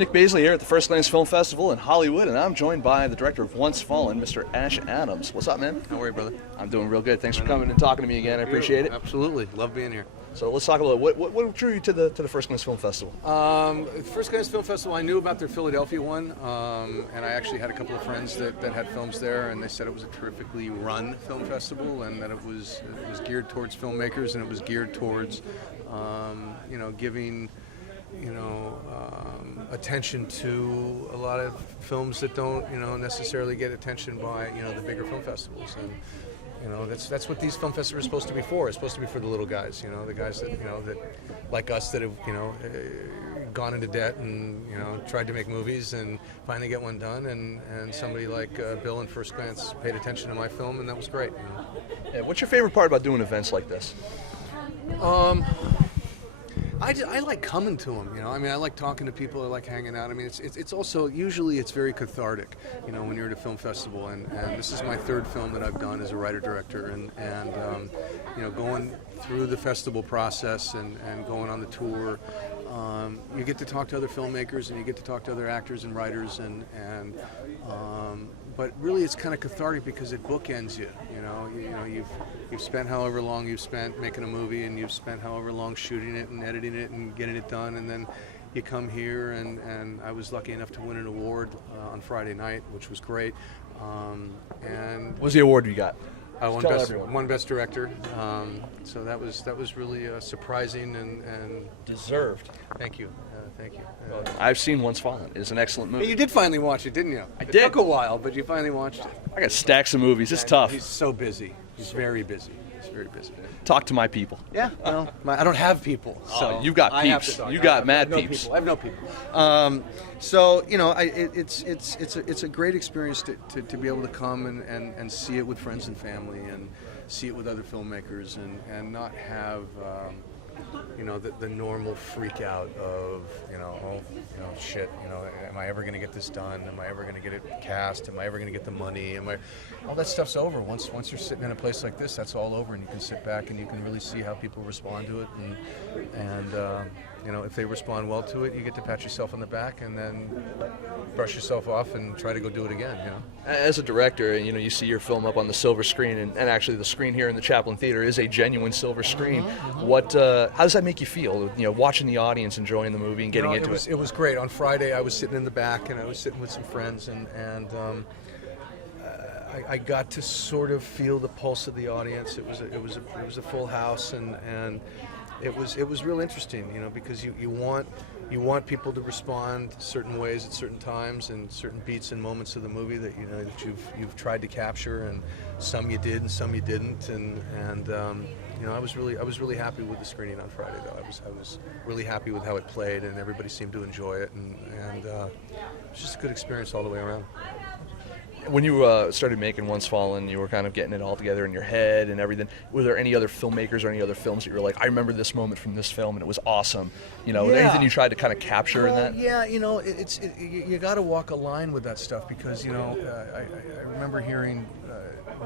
Nick Baisley here at the FirstGlance Film Festival in Hollywood, and I'm joined by the director of Once Fallen, Mr. Ash Adams. What's up, man? How are you, brother? I'm doing real good. Thanks for coming and talking to me again. I appreciate it. Absolutely. Love being here. So let's talk about what drew you to the FirstGlance Film Festival. FirstGlance Film Festival, I knew about their Philadelphia one, and I actually had a couple of friends that had films there, and they said it was a terrifically run film festival, and that it was geared towards filmmakers, and it was geared towards giving attention to a lot of films that don't necessarily get attention by the bigger film festivals. And that's what these film festivals are supposed to be for. It's supposed to be for the little guys, the guys that that like us, that have gone into debt and tried to make movies and finally get one done. And somebody like Bill and FirstGlance paid attention to my film, and that was great. Yeah, what's your favorite part about doing events like this? I like coming to them, I like talking to people, I like hanging out. It's also, usually it's very cathartic, when you're at a film festival, and this is my third film that I've done as a writer-director, and going through the festival process and going on the tour, you get to talk to other filmmakers and you get to talk to other actors and writers, but really it's kind of cathartic because it bookends you. You've spent however long you've spent making a movie, and you've spent however long shooting it and editing it and getting it done, and then you come here, and I was lucky enough to win an award on Friday night, which was great. And What was the award you got? I won best director, so that was really surprising and Deserved. Thank you. I've seen Once Fallen. It's an excellent movie. You did finally watch it, didn't you? It took a while, but you finally watched it. I got stacks of movies. It's tough. He's so busy. He's very busy. Talk to my people. Yeah, well, I don't have people. So you got peeps. You got mad peeps. I have no people. It's a great experience to be able to come and see it with friends and family, and see it with other filmmakers, and not have the normal freak out of shit, am I ever going to get this done? Am I ever going to get it cast? Am I ever going to get the money? All that stuff's over. Once you're sitting in a place like this, that's all over, and you can sit back and you can really see how people respond to it, and if they respond well to it, you get to pat yourself on the back and then brush yourself off and try to go do it again. As a director, you see your film up on the silver screen, and actually the screen here in the Chaplin Theater is a genuine silver screen. How does that make you feel? Watching the audience enjoying the movie and getting into it. It was great. On Friday, I was sitting in the back, and I was sitting with some friends, and I got to sort of feel the pulse of the audience. It was a full house, and it was real interesting, because you want people to respond certain ways at certain times and certain beats and moments of the movie that that you've tried to capture, and some you did and some you didn't, and I was really happy with the screening on Friday, though. I was really happy with how it played, and everybody seemed to enjoy it, and it was just a good experience all the way around. When you started making Once Fallen, you were kind of getting it all together in your head and everything. Were there any other filmmakers or any other films that you were like, I remember this moment from this film and it was awesome? Anything you tried to kind of capture in that? Yeah, you got to walk a line with that stuff, because I remember hearing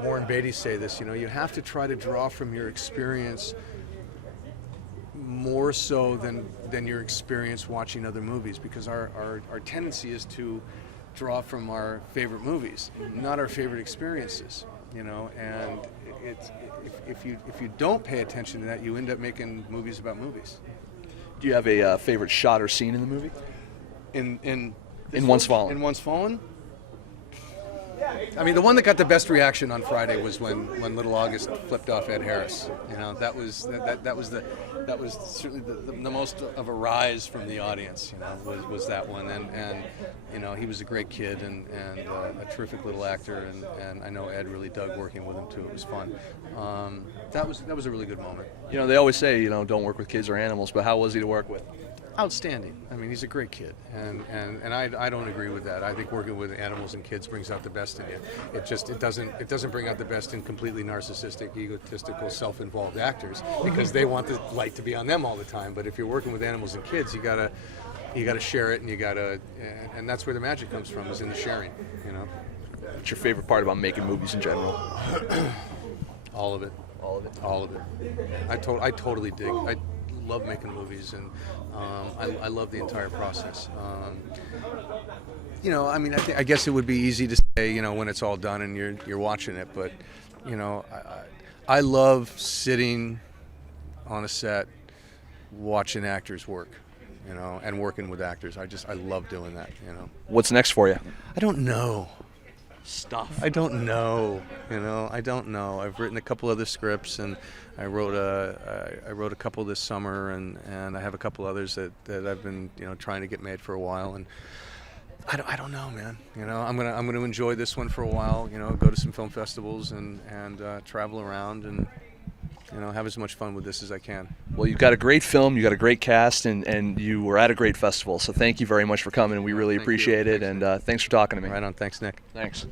Warren Beatty say this. You have to try to draw from your experience more so than your experience watching other movies, because our tendency is to draw from our favorite movies, not our favorite experiences, and if you don't pay attention to that, you end up making movies about movies. Do you have a favorite shot or scene in the movie? In Once Fallen? In Once Fallen? The one that got the best reaction on Friday was when Little August flipped off Ed Harris. That was certainly the most of a rise from the audience. Was that one, and he was a great kid and a terrific little actor, and I know Ed really dug working with him too. It was fun. That was a really good moment. They always say don't work with kids or animals, but how was he to work with? Outstanding. He's a great kid, and I don't agree with that. I think working with animals and kids brings out the best in you. It doesn't bring out the best in completely narcissistic, egotistical, self-involved actors, because they want the light to be on them all the time. But if you're working with animals and kids, you gotta share it, and that's where the magic comes from, is in the sharing. What's your favorite part about making movies in general? All of it. I totally dig. I love making movies, and I love the entire process. I mean, I guess it would be easy to say, when it's all done and you're watching it, but I love sitting on a set watching actors work, and working with actors. I love doing that. What's next for you? I don't know. Stuff. I don't know. I don't know. I've written a couple other scripts, and I wrote a couple this summer, and I have a couple others that I've been trying to get made for a while, and I don't know, man. I'm gonna enjoy this one for a while. Go to some film festivals and travel around and have as much fun with this as I can. Well, you've got a great film, you got a great cast, and you were at a great festival. So thank you very much for coming. We really appreciate it, and thanks for talking to me. Right on. Thanks, Nick. Thanks.